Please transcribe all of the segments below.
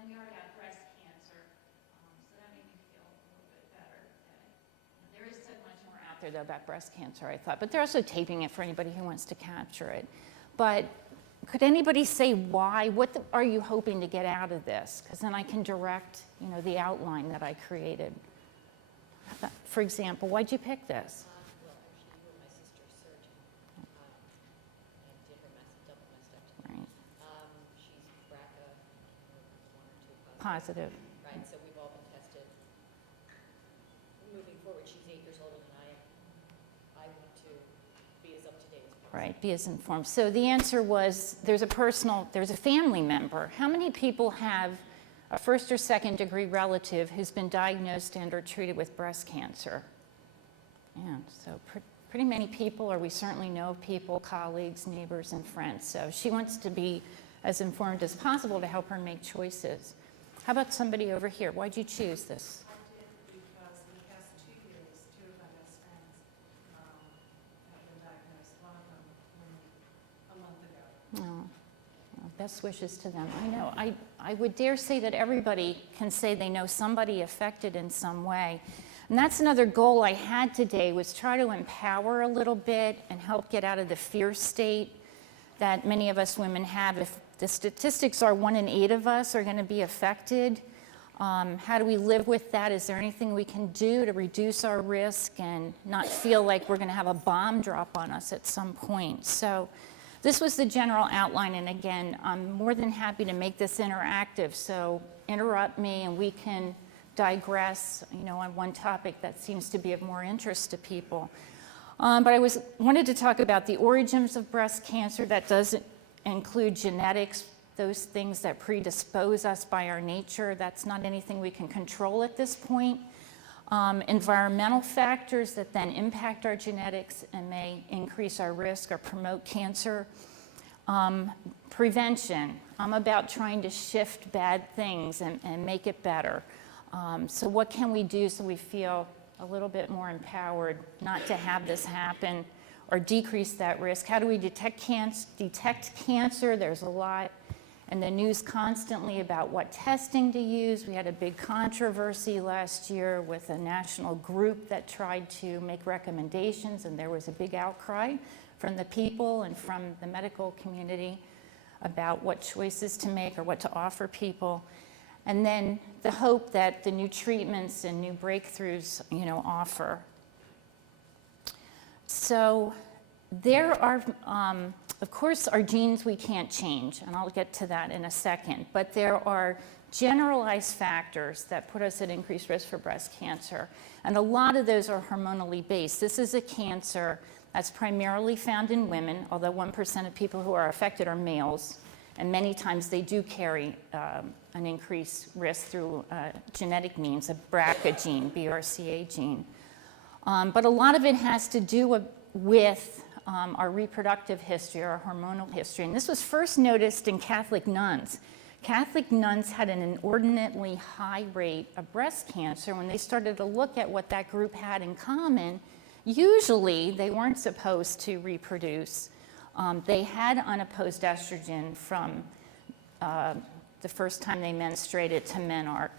and we already got breast cancer, so that made me feel a little bit better. There is so much more out there, though, about breast cancer, I thought. But they're also taping it for anybody who wants to capture it. But could anybody say why? What are you hoping to get out of this? Because then I can direct, the outline that I created. For example, why'd you pick this? Well, actually, you were my sister's surgeon, and did her double mastectomy. Right. She's BRCA 1 or 2 Positive. Right, so we've all been tested. Moving forward, she's 8 years older than I am. I want to be as up to date as possible. Right, be as informed. So the answer was there's a family member. How many people have a first or second degree relative who's been diagnosed and or treated with breast cancer? Yeah, so pretty many people, or we certainly know people, colleagues, neighbors, and friends. So she wants to be as informed as possible to help her make choices. How about somebody over here? Why'd you choose this? I did because in the past 2 years, 2 of my best friends have been diagnosed, one of them a month ago. Oh, well, best wishes to them. I know. I would dare say that everybody can say they know somebody affected in some way. And that's another goal I had today, was try to empower a little bit and help get out of the fear state that many of us women have. If the statistics are 1 in 8 of us are going to be affected, how do we live with that? Is there anything we can do to reduce our risk and not feel like we're going to have a bomb drop on us at some point? So this was the general outline, and again, I'm more than happy to make this interactive, so interrupt me and we can digress, on one topic that seems to be of more interest to people. But I wanted to talk about the origins of breast cancer. That doesn't include genetics, those things that predispose us by our nature. That's not anything we can control at this point. Environmental factors that then impact our genetics and may increase our risk or promote cancer. Prevention. I'm about trying to shift bad things and make it better. So what can we do so we feel a little bit more empowered not to have this happen or decrease that risk? How do we detect cancer? There's a lot in the news constantly about what testing to use. We had a big controversy last year with a national group that tried to make recommendations, and there was a big outcry from the people and from the medical community about what choices to make or what to offer people. And then the hope that the new treatments and new breakthroughs, offer. So there are, of course, our genes we can't change, and I'll get to that in a second, but there are generalized factors that put us at increased risk for breast cancer, and a lot of those are hormonally based. This is a cancer that's primarily found in women, although 1% of people who are affected are males, and many times they do carry an increased risk through genetic means, a Brca gene, Brca gene. But a lot of it has to do with our reproductive history, our hormonal history. And this was first noticed in Catholic nuns. Catholic nuns had an inordinately high rate of breast cancer. When they started to look at what that group had in common, usually they weren't supposed to reproduce. They had unopposed estrogen from the first time they menstruated to menarche.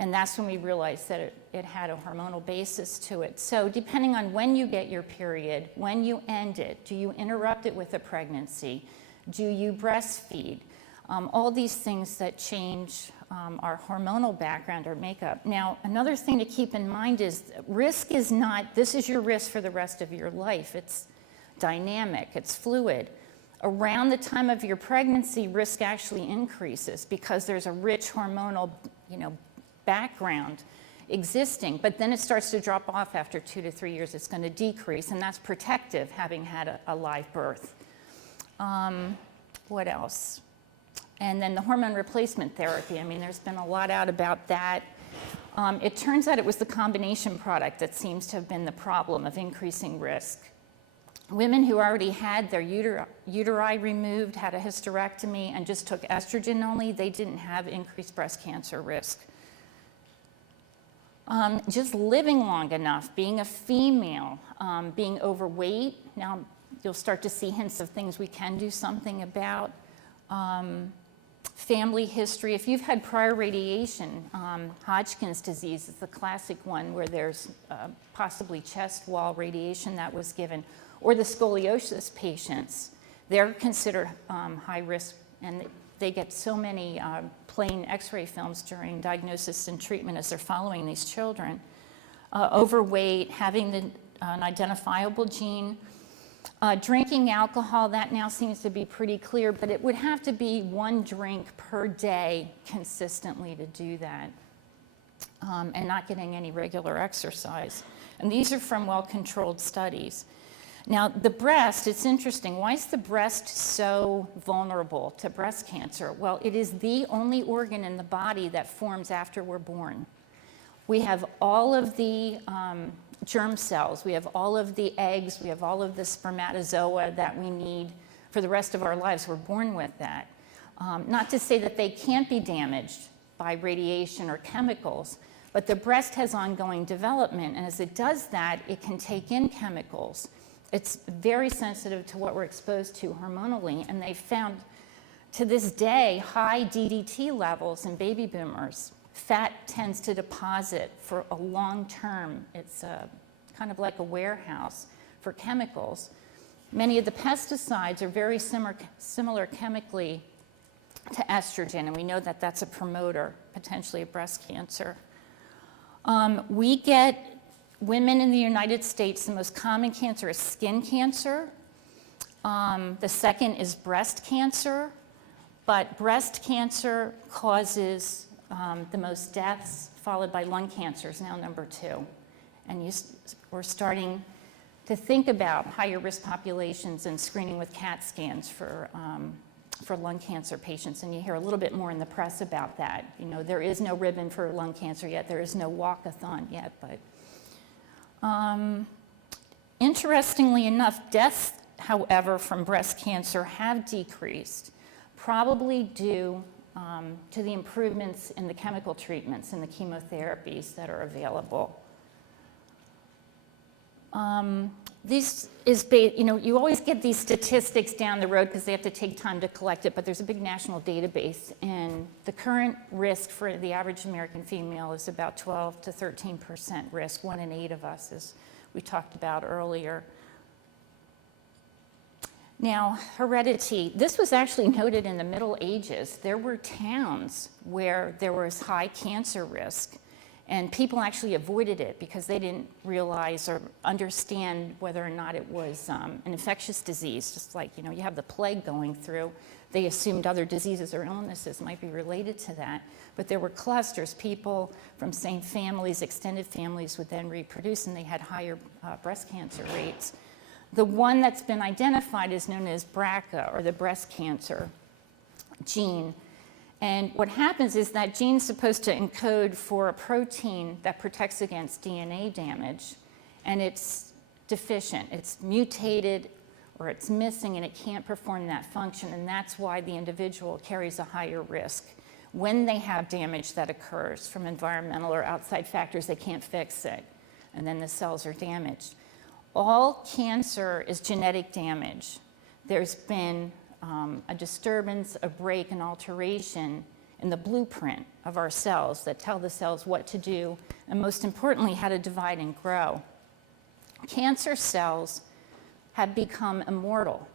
And that's when we realized that it had a hormonal basis to it. So depending on when you get your period, when you end it, do you interrupt it with a pregnancy? Do you breastfeed? All these things that change our hormonal background or makeup. Now, another thing to keep in mind is risk is not, this is your risk for the rest of your life. It's dynamic, it's fluid. Around the time of your pregnancy, risk actually increases because there's a rich hormonal, background existing, but then it starts to drop off after 2 to 3 years. It's going to decrease, and that's protective, having had a live birth. What else? And then the hormone replacement therapy. I mean, there's been a lot out about that. It turns out it was the combination product that seems to have been the problem of increasing risk. Women who already had their uteri removed, had a hysterectomy, and just took estrogen only, they didn't have increased breast cancer risk. Just living long enough, being a female, being overweight. Now, you'll start to see hints of things we can do something about. family history. If you've had prior radiation, Hodgkin's disease is the classic one where there's possibly chest wall radiation that was given, or the scoliosis patients. They're considered high risk, and they get so many plain x-ray films during diagnosis and treatment as they're following these children. Overweight, having an identifiable gene. Drinking alcohol, that now seems to be pretty clear, but it would have to be 1 drink per day consistently to do that, and not getting any regular exercise. And these are from well-controlled studies. Now, the breast, it's interesting. Why is the breast so vulnerable to breast cancer? Well, it is the only organ in the body that forms after we're born. We have all of the germ cells, we have all of the eggs, we have all of the spermatozoa that we need for the rest of our lives. We're born with that. Not to say that they can't be damaged by radiation or chemicals, but the breast has ongoing development, and as it does that, it can take in chemicals. It's very sensitive to what we're exposed to hormonally, and they found to this day high DDT levels in baby boomers. Fat tends to deposit for a long term. It's kind of like a warehouse for chemicals. Many of the pesticides are very similar chemically to estrogen, and we know that that's a promoter, potentially, of breast cancer. We get, women in the United States, the most common cancer is skin cancer. The second is breast cancer, but breast cancer causes the most deaths, followed by lung cancer is now number 2. And we're starting to think about higher risk populations and screening with CAT scans for lung cancer patients. And you hear a little bit more in the press about that. You know, there is no ribbon for lung cancer yet. There is no walkathon yet. But interestingly enough, deaths, however, from breast cancer have decreased, probably due to the improvements in the chemical treatments and the chemotherapies that are available. This is, you always get these statistics down the road because they have to take time to collect it, but there's a big national database, and the current risk for the average American female is about 12 to 13% risk, 1 in 8 of us, as we talked about earlier. Now, heredity, this was actually noted in the Middle Ages. There were towns where there was high cancer risk, and people actually avoided it because they didn't realize or understand whether or not it was an infectious disease. Just like, you have the plague going through. They assumed other diseases or illnesses might be related to that. But there were clusters. People from same families, extended families, would then reproduce, and they had higher breast cancer rates. The one that's been identified is known as BRCA, or the breast cancer gene. And what happens is that gene's supposed to encode for a protein that protects against DNA damage, and it's deficient. It's mutated, or it's missing, and it can't perform that function, and that's why the individual carries a higher risk. When they have damage that occurs from environmental or outside factors, they can't fix it, and then the cells are damaged. All cancer is genetic damage. There's been a disturbance, a break, an alteration in the blueprint of our cells that tell the cells what to do, and most importantly, how to divide and grow. Cancer cells have become immortal.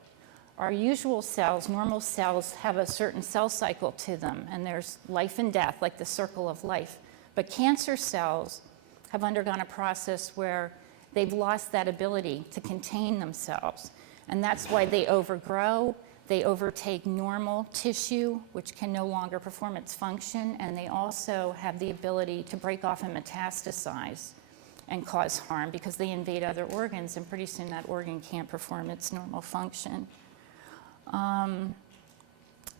Our usual cells, normal cells, have a certain cell cycle to them, and there's life and death, like the circle of life. But cancer cells have undergone a process where they've lost that ability to contain themselves, and that's why they overgrow. They overtake normal tissue, which can no longer perform its function, and they also have the ability to break off and metastasize and cause harm because they invade other organs, and pretty soon that organ can't perform its normal function.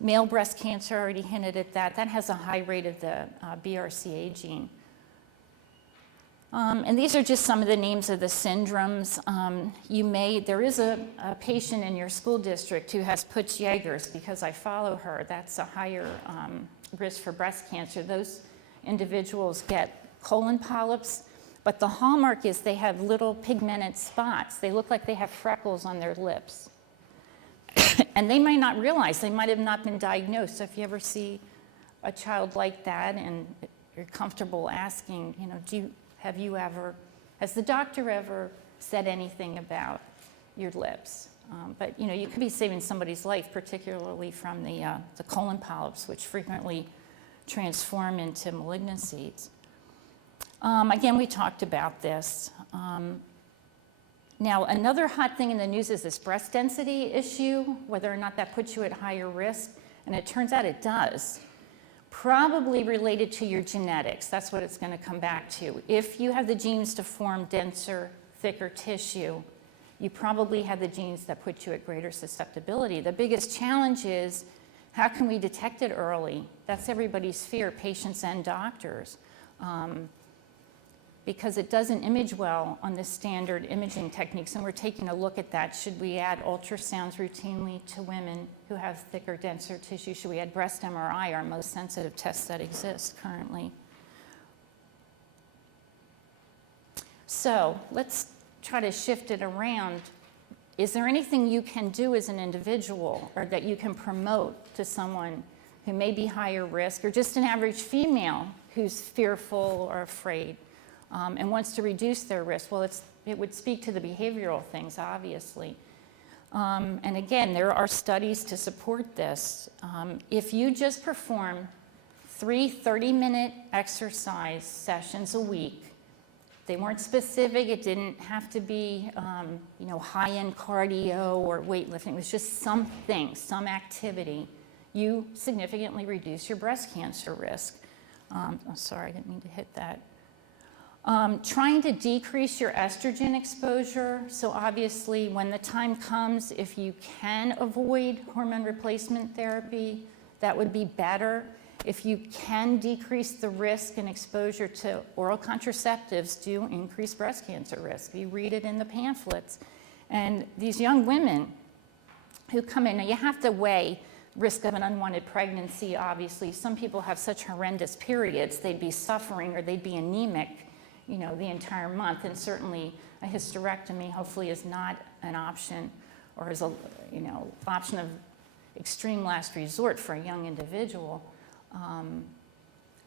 Male breast cancer, I already hinted at that. That has a high rate of the Brca gene. And these are just some of the names of the syndromes. There is a patient in your school district who has Putz-Jaeger's, because I follow her. That's a higher risk for breast cancer. Those individuals get colon polyps, but the hallmark is they have little pigmented spots. They look like they have freckles on their lips. And they might not realize, they might have not been diagnosed. So if you ever see a child like that and you're comfortable asking, has the doctor ever said anything about your lips? But you could be saving somebody's life, particularly from the colon polyps, which frequently transform into malignancies. Again, we talked about this. Now, another hot thing in the news is this breast density issue, whether or not that puts you at higher risk, and it turns out it does. Probably related to your genetics. That's what it's going to come back to. If you have the genes to form denser, thicker tissue, you probably have the genes that put you at greater susceptibility. The biggest challenge is, how can we detect it early? That's everybody's fear, patients and doctors. Because it doesn't image well on the standard imaging techniques, and we're taking a look at that. Should we add ultrasounds routinely to women who have thicker, denser tissue? Should we add breast MRI, our most sensitive test that exists currently? So let's try to shift it around. Is there anything you can do as an individual or that you can promote to someone who may be higher risk, or just an average female who's fearful or afraid? And wants to reduce their risk? Well, it would speak to the behavioral things, obviously. And again, there are studies to support this. If you just perform 3 30-minute exercise sessions a week, they weren't specific, it didn't have to be high-end cardio or weightlifting, it was just something, some activity, you significantly reduce your breast cancer risk. Sorry, I didn't mean to hit that. Trying to decrease your estrogen exposure. So obviously, when the time comes, if you can avoid hormone replacement therapy, that would be better. If you can decrease the risk and exposure to oral contraceptives, do increase breast cancer risk. You read it in the pamphlets. And these young women who come in, now you have to weigh risk of an unwanted pregnancy, obviously. Some people have such horrendous periods, they'd be suffering or they'd be anemic, the entire month, and certainly a hysterectomy hopefully is not an option, or is a option of extreme last resort for a young individual.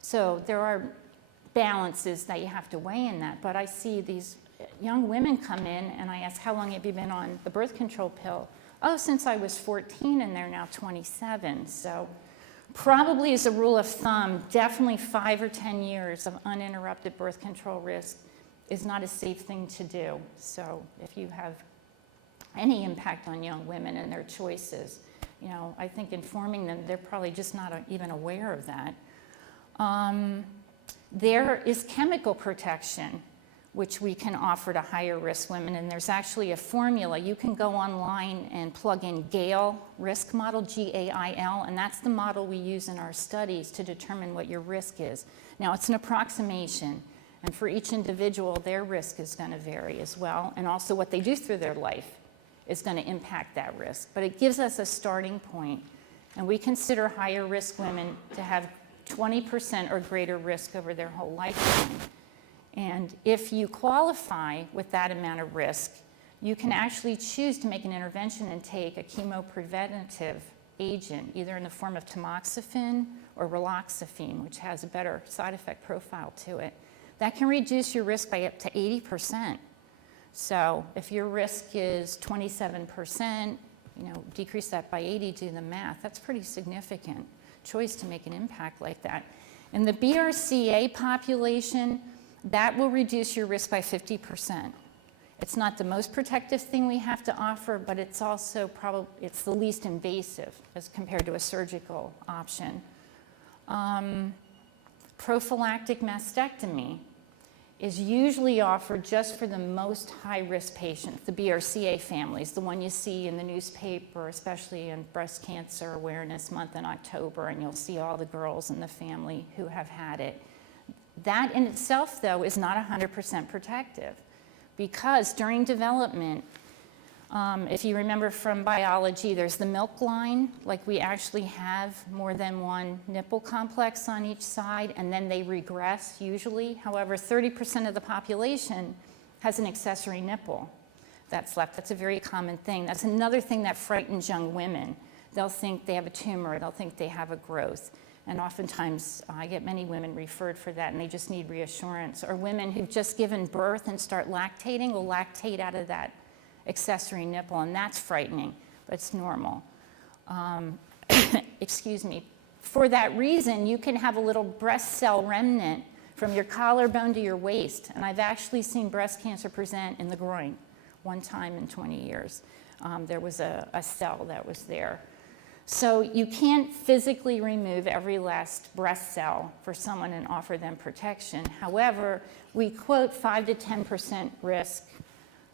So there are balances that you have to weigh in that, but I see these young women come in and I ask, how long have you been on the birth control pill? Oh, since I was 14, and they're now 27. So probably as a rule of thumb, definitely 5 or 10 years of uninterrupted birth control risk is not a safe thing to do. So if you have any impact on young women and their choices, I think informing them, they're probably just not even aware of that. There is chemical protection, which we can offer to higher risk women, and there's actually a formula. You can go online and plug in GAIL risk model, G-A-I-L, and that's the model we use in our studies to determine what your risk is. Now, it's an approximation, and for each individual, their risk is going to vary as well, and also what they do through their life is going to impact that risk. But it gives us a starting point, and we consider higher risk women to have 20% or greater risk over their whole lifetime. And if you qualify with that amount of risk, you can actually choose to make an intervention and take a chemopreventative agent, either in the form of tamoxifen or raloxifene, which has a better side effect profile to it. That can reduce your risk by up to 80%. So if your risk is 27%, decrease that by 80, do the math. That's pretty significant choice to make an impact like that. In the BRCA population, that will reduce your risk by 50%. It's not the most protective thing we have to offer, but it's also it's the least invasive as compared to a surgical option. Prophylactic mastectomy is usually offered just for the most high-risk patients, the BRCA families, the one you see in the newspaper, especially in Breast Cancer Awareness Month in October, and you'll see all the girls in the family who have had it. That in itself, though, is not 100% protective, because during development, if you remember from biology, there's the milk line, like we actually have more than one nipple complex on each side, and then they regress usually. However, 30% of the population has an accessory nipple. that's left. That's a very common thing. That's another thing that frightens young women. They'll think they have a tumor, they'll think they have a growth. And oftentimes, I get many women referred for that, and they just need reassurance. Or women who've just given birth and start lactating will lactate out of that accessory nipple, and that's frightening, but it's normal. Excuse me. For that reason, you can have a little breast cell remnant from your collarbone to your waist. And I've actually seen breast cancer present in the groin one time in 20 years. There was a cell that was there. So you can't physically remove every last breast cell for someone and offer them protection. However, we quote 5 to 10% risk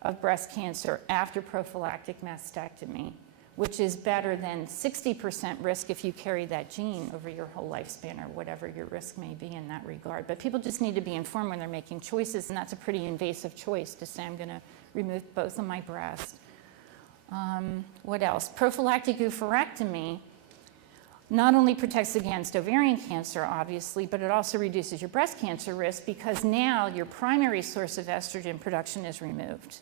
of breast cancer after prophylactic mastectomy, which is better than 60% risk if you carry that gene over your whole lifespan or whatever your risk may be in that regard. But people just need to be informed when they're making choices, and that's a pretty invasive choice to say I'm going to remove both of my breasts. What else? Prophylactic oophorectomy not only protects against ovarian cancer, obviously, but it also reduces your breast cancer risk because now your primary source of estrogen production is removed.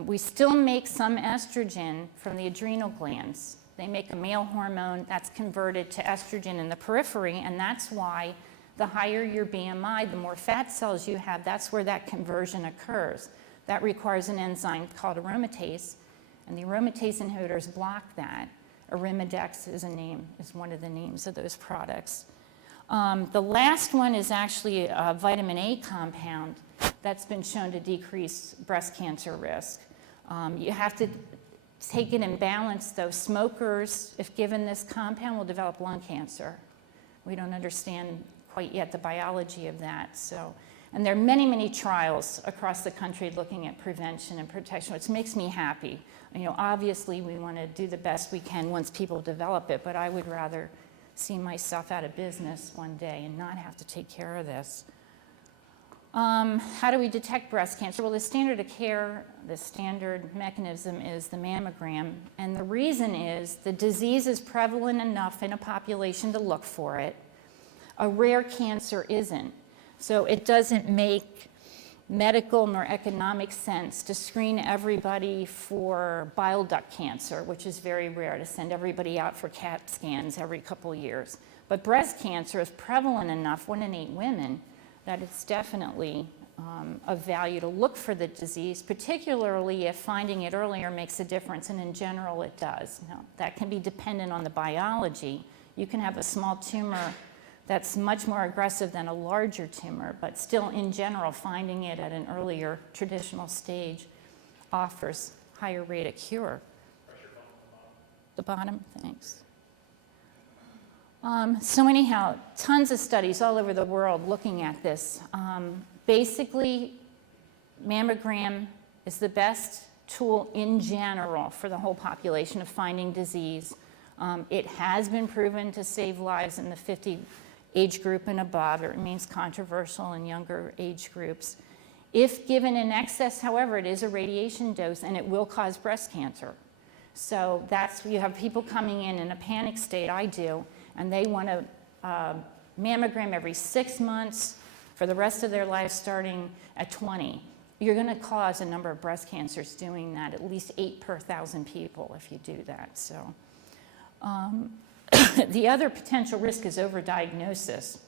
We still make some estrogen from the adrenal glands. They make a male hormone that's converted to estrogen in the periphery, and that's why the higher your BMI, the more fat cells you have, that's where that conversion occurs. That requires an enzyme called aromatase, and the aromatase inhibitors block that. Arimidex is one of the names of those products. The last one is actually a vitamin A compound that's been shown to decrease breast cancer risk. You have to take it in balance, though. Smokers, if given this compound, will develop lung cancer. We don't understand quite yet the biology of that. And there are many, many trials across the country looking at prevention and protection, which makes me happy. Obviously, we want to do the best we can once people develop it, but I would rather see myself out of business one day and not have to take care of this. How do we detect breast cancer? Well, the standard of care, the standard mechanism is the mammogram. And the reason is the disease is prevalent enough in a population to look for it. A rare cancer isn't. So it doesn't make medical nor economic sense to screen everybody for bile duct cancer, which is very rare, to send everybody out for CAT scans every couple years. But breast cancer is prevalent enough, 1 in 8 women, that it's definitely of value to look for the disease, particularly if finding it earlier makes a difference, and in general it does. Now, that can be dependent on the biology. You can have a small tumor that's much more aggressive than a larger tumor, but still, in general, finding it at an earlier traditional stage offers higher rate of cure. The bottom, thanks. So anyhow, tons of studies all over the world looking at this. Basically, mammogram is the best tool in general for the whole population of finding disease. It has been proven to save lives in the 50 age group and above. It remains controversial in younger age groups. If given in excess, however, it is a radiation dose and it will cause breast cancer. So you have people coming in a panic state, I do, and they want a mammogram every 6 months for the rest of their life starting at 20. You're going to cause a number of breast cancers doing that, at least 8 per 1,000 people if you do that. So. The other potential risk is overdiagnosis,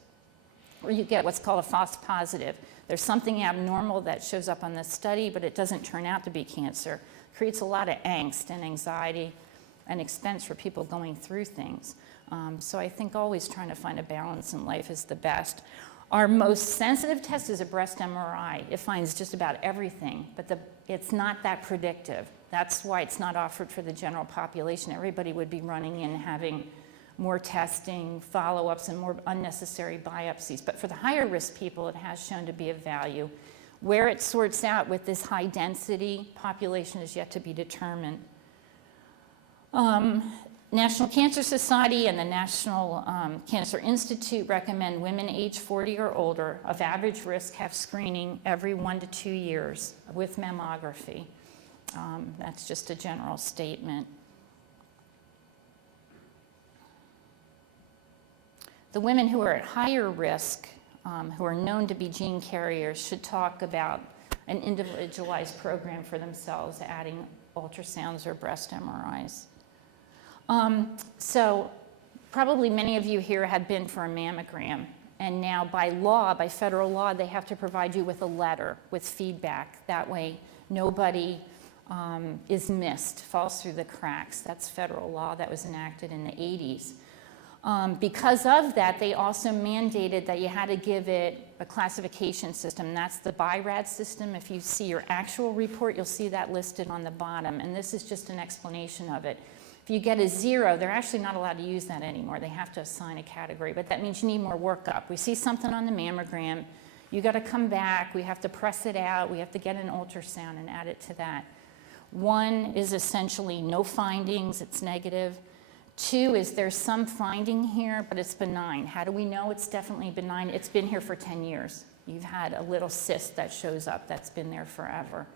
where you get what's called a false positive. There's something abnormal that shows up on the study, but it doesn't turn out to be cancer. It creates a lot of angst and anxiety and expense for people going through things. So I think always trying to find a balance in life is the best. Our most sensitive test is a breast MRI. It finds just about everything, but it's not that predictive. That's why it's not offered for the general population. Everybody would be running in having more testing, follow-ups, and more unnecessary biopsies. But for the higher risk people, it has shown to be of value. Where it sorts out with this high density population is yet to be determined. National Cancer Society and the National Cancer Institute recommend women age 40 or older of average risk have screening every 1 to 2 years with mammography. That's just a general statement. The women who are at higher risk, who are known to be gene carriers, should talk about an individualized program for themselves, adding ultrasounds or breast MRIs. So probably many of you here have been for a mammogram, and now by law, by federal law, they have to provide you with a letter with feedback. That way nobody is missed, falls through the cracks. That's federal law that was enacted in the 80s. Because of that, they also mandated that you had to give it a classification system. That's the BIRAD system. If you see your actual report, you'll see that listed on the bottom, and this is just an explanation of it. If you get a 0, they're actually not allowed to use that anymore. They have to assign a category, but that means you need more workup. We see something on the mammogram, you got to come back, we have to press it out, we have to get an ultrasound and add it to that. 1 is essentially no findings, it's negative. 2 is there's some finding here, but it's benign. How do we know it's definitely benign? It's been here for 10 years. You've had a little cyst that shows up that's been there forever.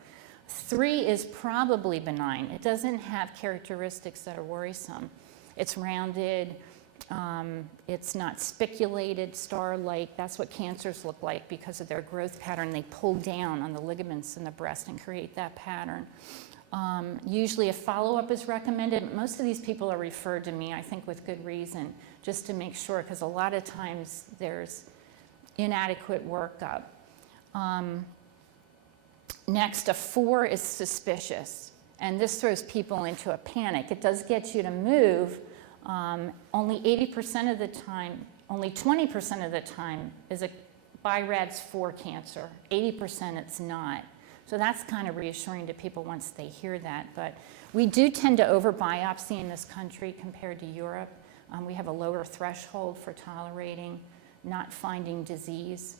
3 is probably benign. It doesn't have characteristics that are worrisome. It's rounded, it's not spiculated, star-like. That's what cancers look like because of their growth pattern. They pull down on the ligaments in the breast and create that pattern. Usually a follow-up is recommended. Most of these people are referred to me, I think with good reason, just to make sure, because a lot of times there's inadequate workup. Next, a 4 is suspicious, and this throws people into a panic. It does get you to move. Only 80% of the time, only 20% of the time is a BIRADS 4 cancer. 80% it's not. So that's kind of reassuring to people once they hear that. But we do tend to over-biopsy in this country compared to Europe. We have a lower threshold for tolerating, not finding disease.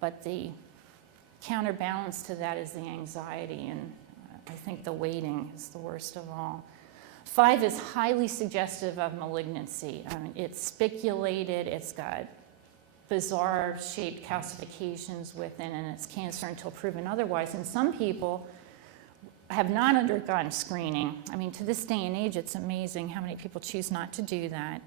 But the counterbalance to that is the anxiety, and I think the waiting is the worst of all. 5 is highly suggestive of malignancy. It's spiculated, it's got bizarre shaped calcifications within, and it's cancer until proven otherwise. And some people have not undergone screening. I mean, to this day and age, it's amazing how many people choose not to do that.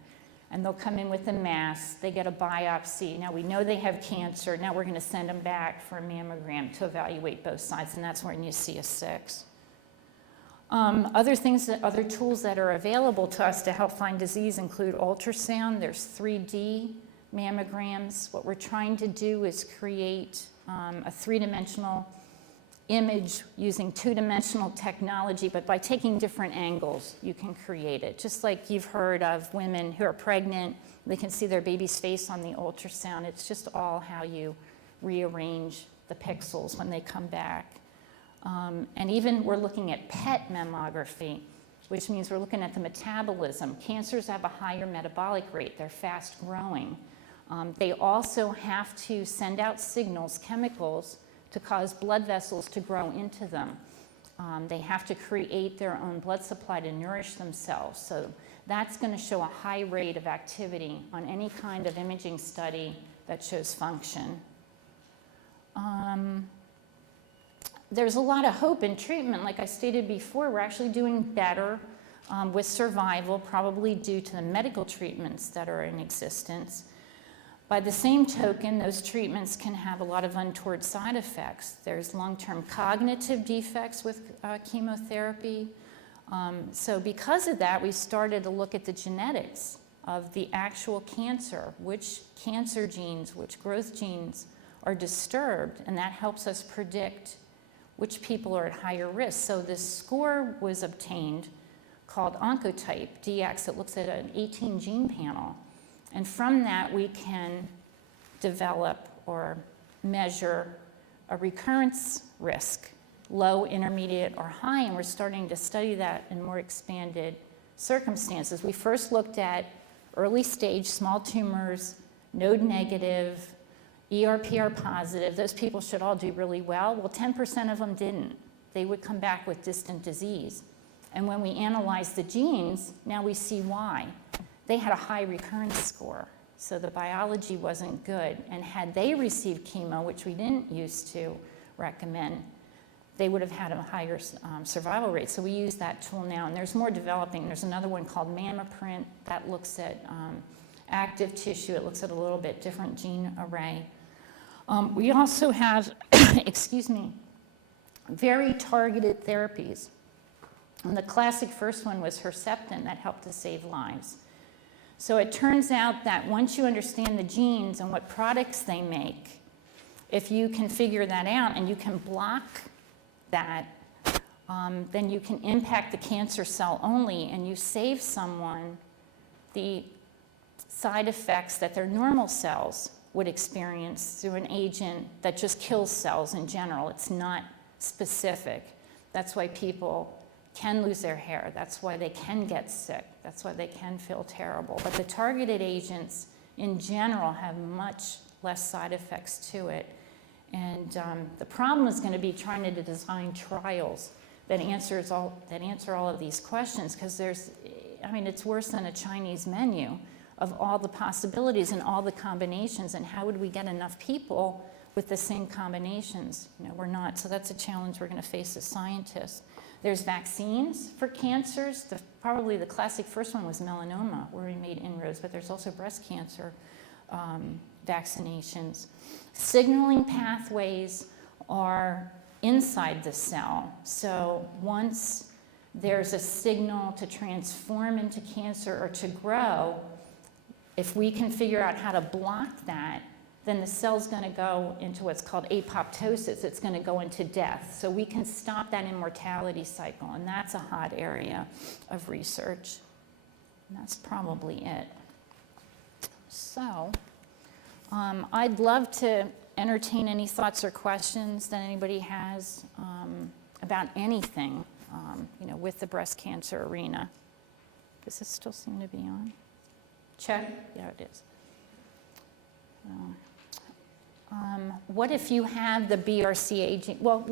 And they'll come in with a mass, they get a biopsy. Now we know they have cancer, now we're gonna send them back for a mammogram to evaluate both sides, and that's when you see a 6. Other tools that are available to us to help find disease include ultrasound. There's 3D mammograms. What we're trying to do is create a 3-dimensional image using 2-dimensional technology, but by taking different angles, you can create it. Just like you've heard of women who are pregnant, they can see their baby's face on the ultrasound. It's just all how you rearrange the pixels when they come back. And even we're looking at PET mammography, which means we're looking at the metabolism. Cancers have a higher metabolic rate. They're fast growing. They also have to send out signals, chemicals, to cause blood vessels to grow into them. They have to create their own blood supply to nourish themselves. So that's going to show a high rate of activity on any kind of imaging study that shows function. There's a lot of hope in treatment. Like I stated before, we're actually doing better with survival, probably due to the medical treatments that are in existence. By the same token, those treatments can have a lot of untoward side effects. There's long-term cognitive defects with chemotherapy. So because of that, we started to look at the genetics of the actual cancer, which cancer genes, which growth genes are disturbed, and that helps us predict which people are at higher risk. So this score was obtained called Oncotype DX. It looks at an 18 gene panel. And from that, we can develop or measure a recurrence risk, low, intermediate, or high, and we're starting to study that in more expanded circumstances. We first looked at early stage small tumors, node negative, ERPR positive. Those people should all do really well. Well, 10% of them didn't. They would come back with distant disease. And when we analyzed the genes, now we see why. They had a high recurrence score, so the biology wasn't good. And had they received chemo, which we didn't used to recommend, they would have had a higher survival rate. So we use that tool now, and there's more developing. There's another one called MammaPrint that looks at active tissue. It looks at a little bit different gene array. We also have, excuse me, very targeted therapies. And the classic first one was Herceptin that helped to save lives. So it turns out that once you understand the genes and what products they make, if you can figure that out and you can block that, then you can impact the cancer cell only and you save someone the side effects that their normal cells would experience through an agent that just kills cells in general. It's not specific. That's why people can lose their hair. That's why they can get sick. That's why they can feel terrible. But the targeted agents in general have much less side effects to it. And the problem is going to be trying to design trials that answer all of these questions, because it's worse than a Chinese menu of all the possibilities and all the combinations, and how would we get enough people with the same combinations? We're not, so that's a challenge we're going to face as scientists. There's vaccines for cancers. Probably the classic first one was melanoma, where we made inroads, but there's also breast cancer vaccinations. Signaling pathways are inside the cell. So once there's a signal to transform into cancer or to grow, if we can figure out how to block that, then the cell's going to go into what's called apoptosis. It's going to go into death. So we can stop that immortality cycle, and that's a hot area of research. And that's probably it. So I'd love to entertain any thoughts or questions that anybody has about anything, with the breast cancer arena. Does this still seem to be on? Check? Yeah, it is. What if you have the BRCA gene? Well,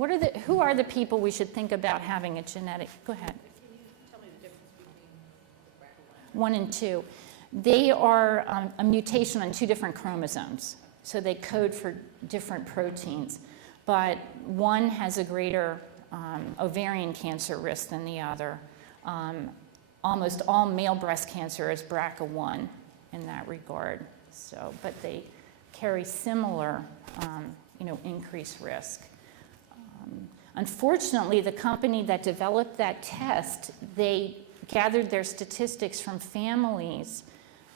who are the people we should think about having a genetic? Go ahead. Can you tell me the difference between the BRCA 1 and 2. They are a mutation on 2 different chromosomes. So they code for different proteins. But one has a greater ovarian cancer risk than the other. Almost all male breast cancer is BRCA1 in that regard. So, but they carry similar, increased risk. Unfortunately, the company that developed that test, they gathered their statistics from families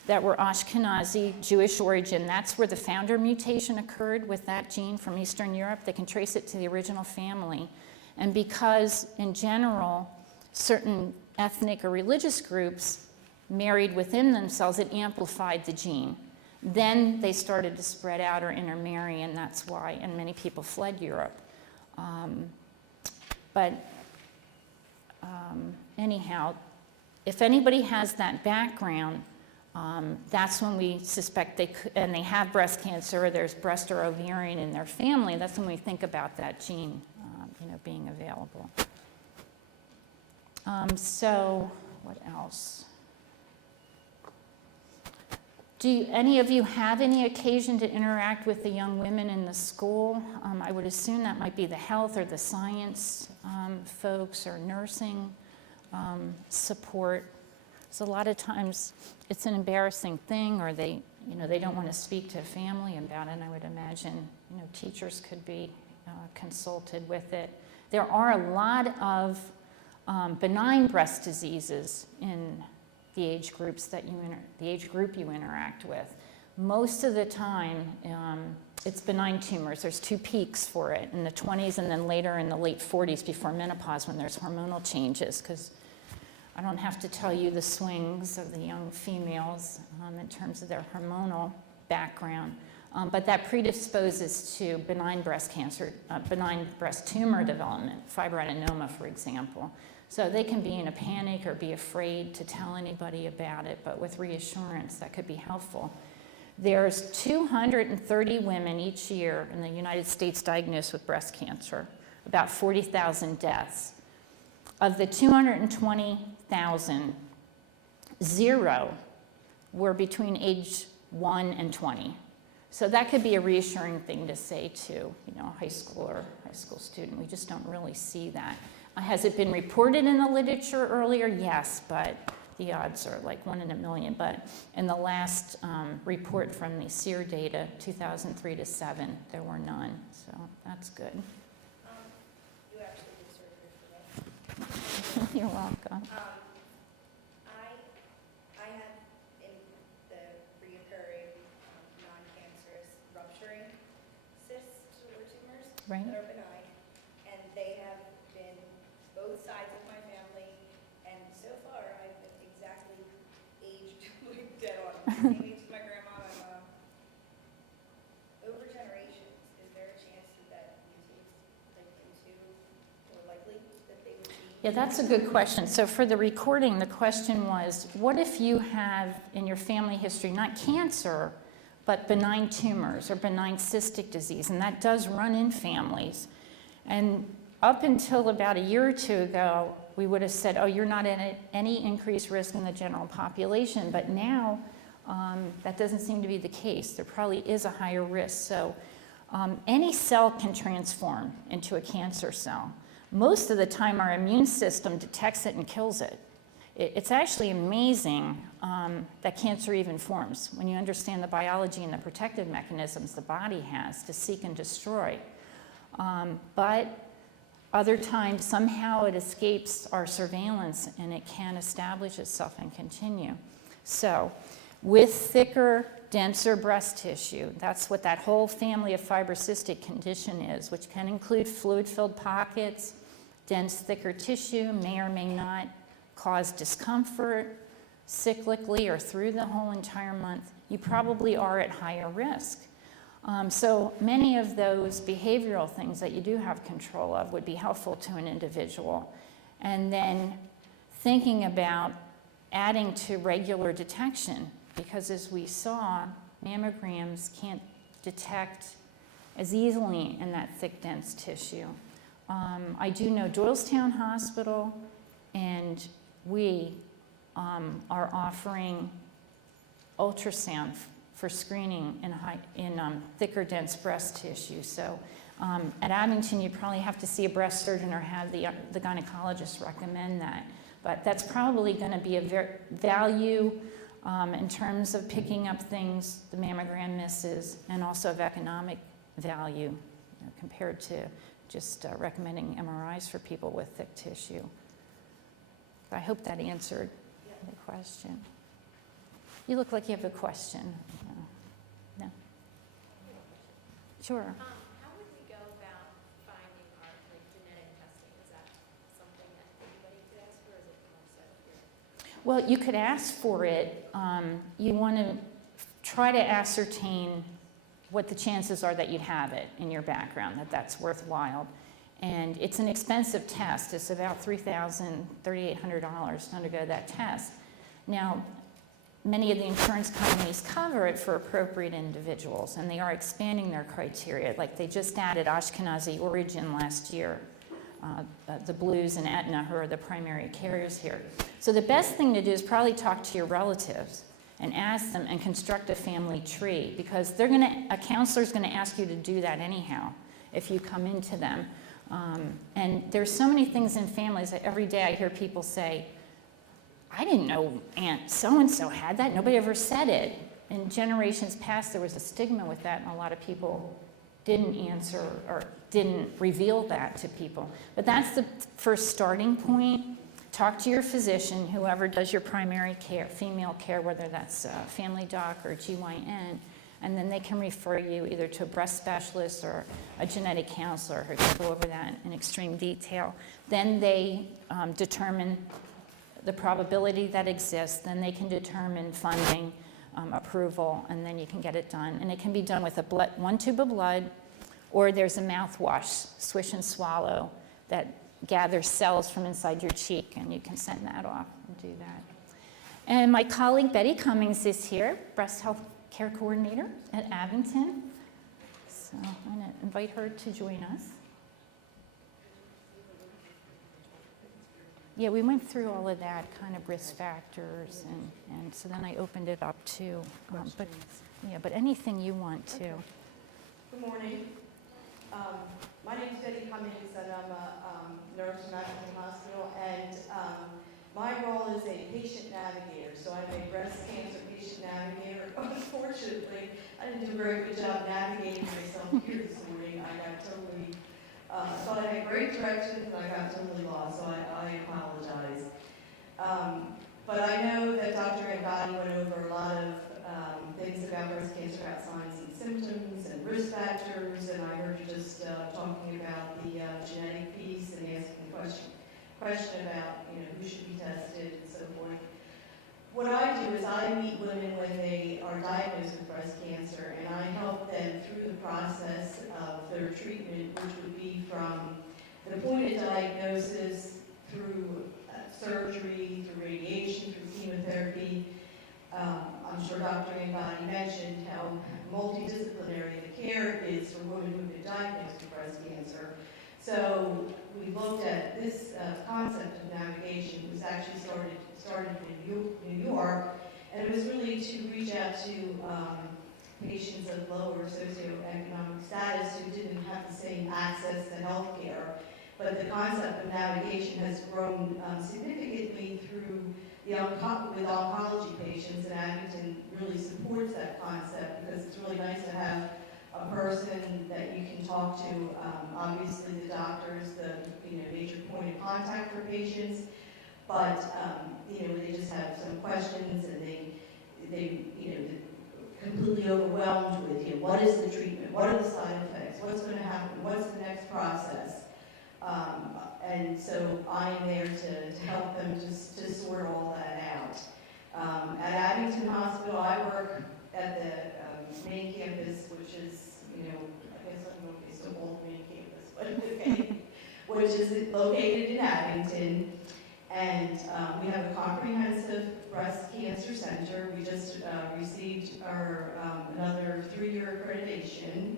that were Ashkenazi, Jewish origin. That's where the founder mutation occurred with that gene from Eastern Europe. They can trace it to the original family. And because, in general, certain ethnic or religious groups married within themselves, it amplified the gene. Then they started to spread out or intermarry, and that's why, and many people fled Europe. Anyhow, if anybody has that background, that's when we suspect they could, and they have breast cancer, or there's breast or ovarian in their family, that's when we think about that gene being available. So what else? Do any of you have any occasion to interact with the young women in the school? I would assume that might be the health or the science folks, or nursing support. So a lot of times it's an embarrassing thing, or they don't want to speak to family about it. I would imagine, teachers could be consulted with it. There are a lot of benign breast diseases in the age groups the age group you interact with. Most of the time, it's benign tumors. There's 2 peaks for it, in the 20s and then later in the late 40s before menopause, when there's hormonal changes, because I don't have to tell you the swings of the young females in terms of their hormonal background. But that predisposes to benign breast cancer, benign breast tumor development, fibroadenoma, for example. So they can be in a panic or be afraid to tell anybody about it, but with reassurance, that could be helpful. There's 230 women each year in the United States diagnosed with breast cancer, about 40,000 deaths. Of the 220,000, 0 were between age 1 and 20. So that could be a reassuring thing to say to, a high school student. We just don't really see that. Has it been reported in the literature earlier? Yes, but the odds are like 1 in a million. But in the last report from the SEER data, 2003 to 7, there were none. So that's good. You actually did surgery for me. You're welcome. I had in the reoccurring non-cancerous rupturing cysts or tumors Right. that are benign, and they have been both sides of my family, and so far I've been exactly aged like dead on. Same age as my grandma, my mom. Over generations, is there a chance that mutates like into, or likely that they would be? Yeah, that's a good question. So for the recording, the question was, what if you have in your family history not cancer, but benign tumors or benign cystic disease? And that does run in families. And up until about a year or two ago, we would have said, oh, you're not at any increased risk in the general population. But now that doesn't seem to be the case. There probably is a higher risk. So any cell can transform into a cancer cell. Most of the time, our immune system detects it and kills it. It's actually amazing that cancer even forms when you understand the biology and the protective mechanisms the body has to seek and destroy. But other times, somehow it escapes our surveillance and it can establish itself and continue. So with thicker, denser breast tissue, that's what that whole family of fibrocystic condition is, which can include fluid-filled pockets, dense, thicker tissue, may or may not cause discomfort cyclically or through the whole entire month. You probably are at higher risk. So many of those behavioral things that you do have control of would be helpful to an individual. And then thinking about adding to regular detection, because as we saw, mammograms can't detect as easily in that thick, dense tissue. I do know Doylestown Hospital, and we are offering ultrasound for screening in thicker, dense breast tissue. So at Abington, you probably have to see a breast surgeon or have the gynecologist recommend that. But that's probably going to be a value in terms of picking up things the mammogram misses, and also of economic value compared to just recommending MRIs for people with thick tissue. I hope that answered the question. You look like you have a question. No? Sure. How would we go about finding our genetic testing? Is that something that anybody could ask for, or is it more so here? Well, you could ask for it. You want to try to ascertain what the chances are that you'd have it in your background, that that's worthwhile. And it's an expensive test. It's about $3,000, $3,800 to undergo that test. Now, many of the insurance companies cover it for appropriate individuals, and they are expanding their criteria. Like they just added Ashkenazi origin last year, the Blues and Aetna, who are the primary carriers here. So the best thing to do is probably talk to your relatives and ask them and construct a family tree, because a counselor's going to ask you to do that anyhow if you come into them. And there's so many things in families that every day I hear people say, I didn't know Aunt so-and-so had that. Nobody ever said it. In generations past, there was a stigma with that, and a lot of people didn't answer or didn't reveal that to people. But that's the first starting point. Talk to your physician, whoever does your primary care, female care, whether that's a family doc or GYN, and then they can refer you either to a breast specialist or a genetic counselor who can go over that in extreme detail. Then they determine the probability that exists. Then they can determine funding, approval, and then you can get it done. And it can be done with one tube of blood, or there's a mouthwash, swish and swallow, that gathers cells from inside your cheek, and you can send that off and do that. And my colleague Betty Cummings is here, breast health care coordinator at Abington. So I'm going to invite her to join us. Yeah, we went through all of that kind of risk factors, and so then I opened it up to, but anything you want to. Good morning. My name is Betty Cummings, and I'm a nurse in Abington Hospital, and my role is a patient navigator, so I'm a breast cancer patient navigator. Unfortunately, I didn't do a very good job navigating myself here this morning. I got totally, thought I had great directions and I got totally lost, so I apologize. But I know that Dr. Angotti went over a lot of things about breast cancer, about signs and symptoms and risk factors, and I heard you just talking about the genetic piece and asking the question about, you know, who should be tested and so forth. What I do is I meet women when they are diagnosed with breast cancer, and I help them through the process of their treatment, which would be from the point of diagnosis through surgery, through radiation, through chemotherapy. I'm sure Dr. Angotti mentioned how multidisciplinary the care is for women who have been diagnosed with breast cancer. So we looked at this concept of navigation. It was actually started in New York, and it was really to reach out to patients of lower socioeconomic status who didn't have the same access to health care. But the concept of navigation has grown significantly through with oncology patients, and Abington really supports that concept because it's really nice to have a person that you can talk to. Obviously, the doctors, the major point of contact for patients, but they just have some questions, and they completely overwhelmed with what is the treatment, what are the side effects, what's going to happen, what's the next process. And so I'm there to help them to sort all that out. At Abington Hospital, I work at the main campus, which is, I guess I don't know if they still call it main campus, but okay, which is located in Abington. And we have a comprehensive breast cancer center. We just received our another 3-year accreditation,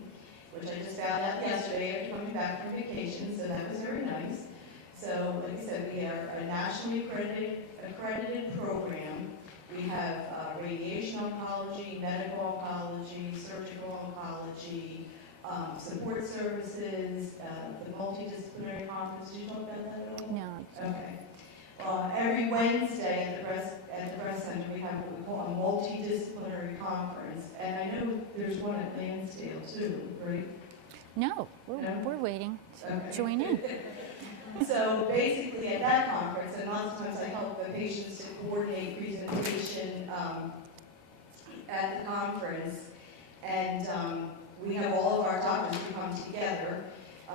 which I just found out yesterday after coming back from vacation, so that was very nice. So, like I said, we are a nationally accredited program. We have radiation oncology, medical oncology, surgical oncology, support services, the multidisciplinary conference. Did you talk about that at all? No. Okay. Every Wednesday at the breast center, we have what we call a multidisciplinary conference, and I know there's one at Lansdale too, right? No, No? we're waiting to Okay. join in. So basically at that conference, and lots of times I help the patients to coordinate presentation at the conference, and we have all of our doctors who come together.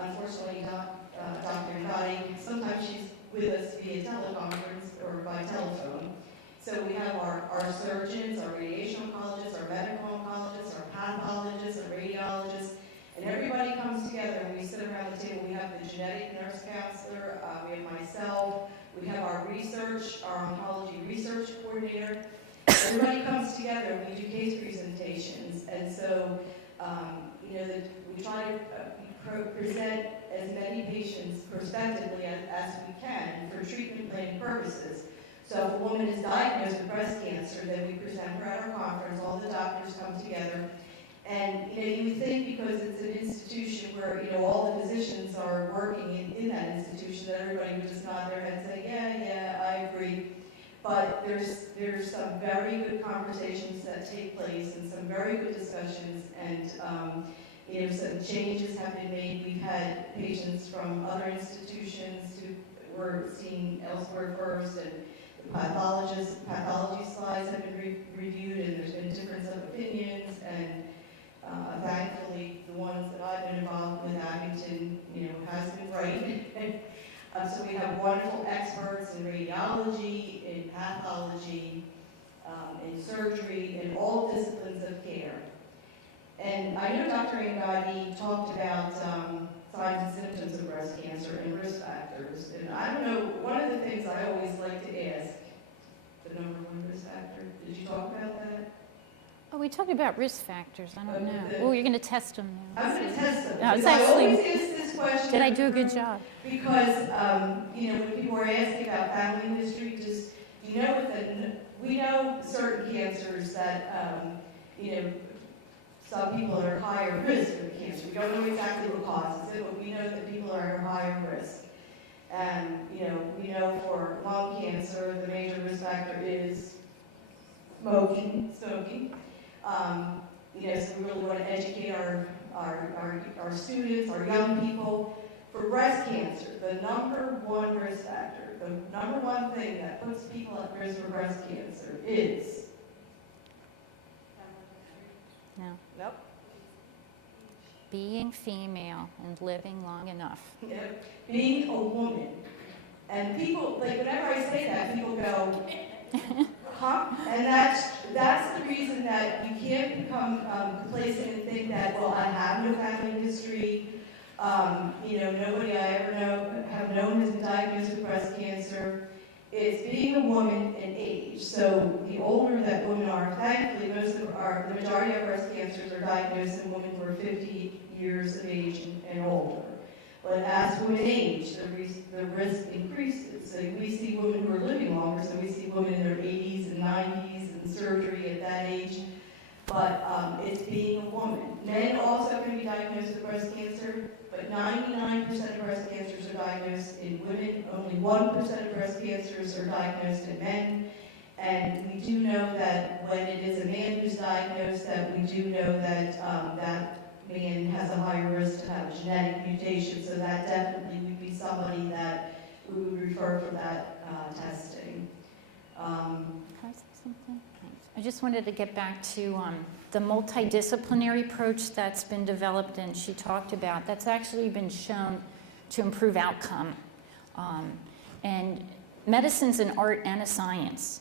Unfortunately, Dr. Angotti, sometimes she's with us via teleconference or by telephone. So we have our surgeons, our radiation oncologists, our medical oncologists, our pathologists, our radiologists, and everybody comes together and we sit around the table. We have the genetic nurse counselor, we have myself, we have our oncology research coordinator. Everybody comes together and we do case presentations. And so, we try to present as many patients prospectively as we can for treatment planning purposes. So if a woman is diagnosed with breast cancer, then we present her at our conference, all the doctors come together. And, you would think because it's an institution where, all the physicians are working in that institution, that everybody would just nod their head and say, yeah, I agree. But there's some very good conversations that take place and some very good discussions, and, some changes have been made. We've had patients from other institutions who were seen elsewhere first, and the pathology slides have been reviewed, and there's been difference of opinions, and thankfully, the ones that I've been involved with, Abington, has been right. So we have wonderful experts in radiology, in pathology, in surgery, in all disciplines of care. And I know Dr. Angotti talked about signs and symptoms of breast cancer and risk factors. And I don't know, one of the things I always like to ask, the number one risk factor, did you talk about that? Oh, we talked about risk factors. I don't know. Oh, you're going to test them now. I'm going to test them. No, it's because I always actually- ask this question. Did I do a good job? Because, when people are asking about family history, just, we know certain cancers that, some people are higher risk for the cancer. We don't know exactly what causes it, but we know that people are at higher risk. And, we know for lung cancer, the major risk factor is smoking. So we really want to educate our students, our young people. For breast cancer, the number one risk factor, the number one thing that puts people at risk for breast cancer is? No. Nope. Being female and living long enough. Yep. Being a woman. And people, whenever I say that, people go, huh? And that's the reason that you can't become complacent and think that, well, I have no family history. Nobody I ever have known has been diagnosed with breast cancer. It's being a woman and age. So the older that women are, thankfully, the majority of breast cancers are diagnosed in women who are 50 years of age and older. But as women age, the risk increases. So we see women who are living longer, so we see women in their 80s and 90s and surgery at that age. But it's being a woman. Men also can be diagnosed with breast cancer, but 99% of breast cancers are diagnosed in women. Only 1% of breast cancers are diagnosed in men. And we do know that when it is a man who's diagnosed, that we do know that that man has a higher risk to have a genetic mutation. So that definitely would be somebody that we would refer for that testing. Can I say something? I just wanted to get back to the multidisciplinary approach that's been developed and she talked about. That's actually been shown to improve outcome. And medicine's an art and a science.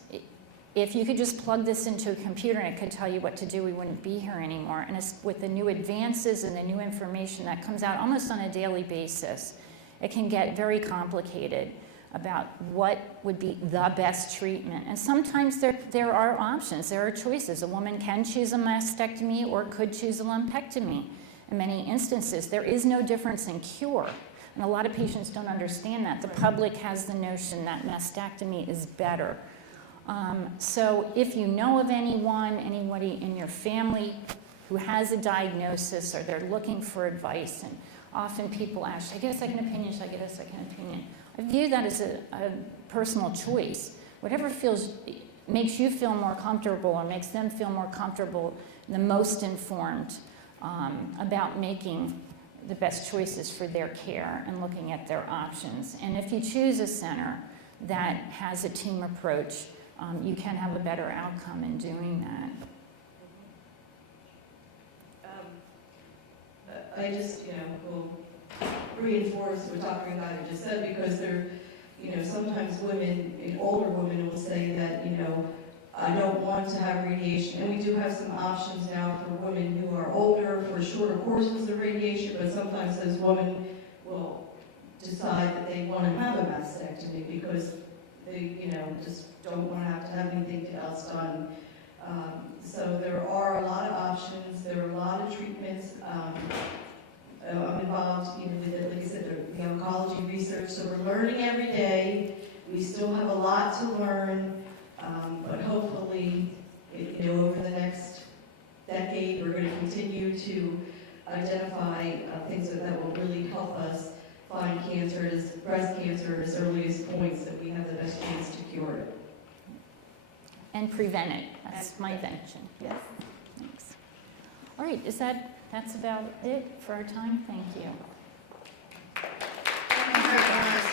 If you could just plug this into a computer and it could tell you what to do, we wouldn't be here anymore. And with the new advances and the new information that comes out almost on a daily basis, it can get very complicated about what would be the best treatment. And sometimes there are options, there are choices. A woman can choose a mastectomy or could choose a lumpectomy. In many instances, there is no difference in cure. And a lot of patients don't understand that. The public has the notion that mastectomy is better. So if you know of anybody in your family who has a diagnosis or they're looking for advice, and often people ask, should I get a second opinion, should I get a second opinion? I view that as a personal choice. Whatever makes you feel more comfortable or makes them feel more comfortable, the most informed about making the best choices for their care and looking at their options. And if you choose a center that has a team approach, you can have a better outcome in doing that. I just, will reinforce what Dr. Ngata just said, because sometimes older women will say that, I don't want to have radiation. And we do have some options now for women who are older for shorter courses of radiation, but sometimes those women will decide that they want to have a mastectomy because they, just don't want to have anything else done. So there are a lot of options. There are a lot of treatments. I'm involved, with, like I said, the oncology research. So we're learning every day. We still have a lot to learn, but hopefully, over the next decade, we're going to continue to identify things that will really help us find breast cancer at its earliest points, that we have the best chance to cure it. And prevent it. That's my invention. Yes. Thanks. All right, that's about it for our time. Thank you. Thank you very much.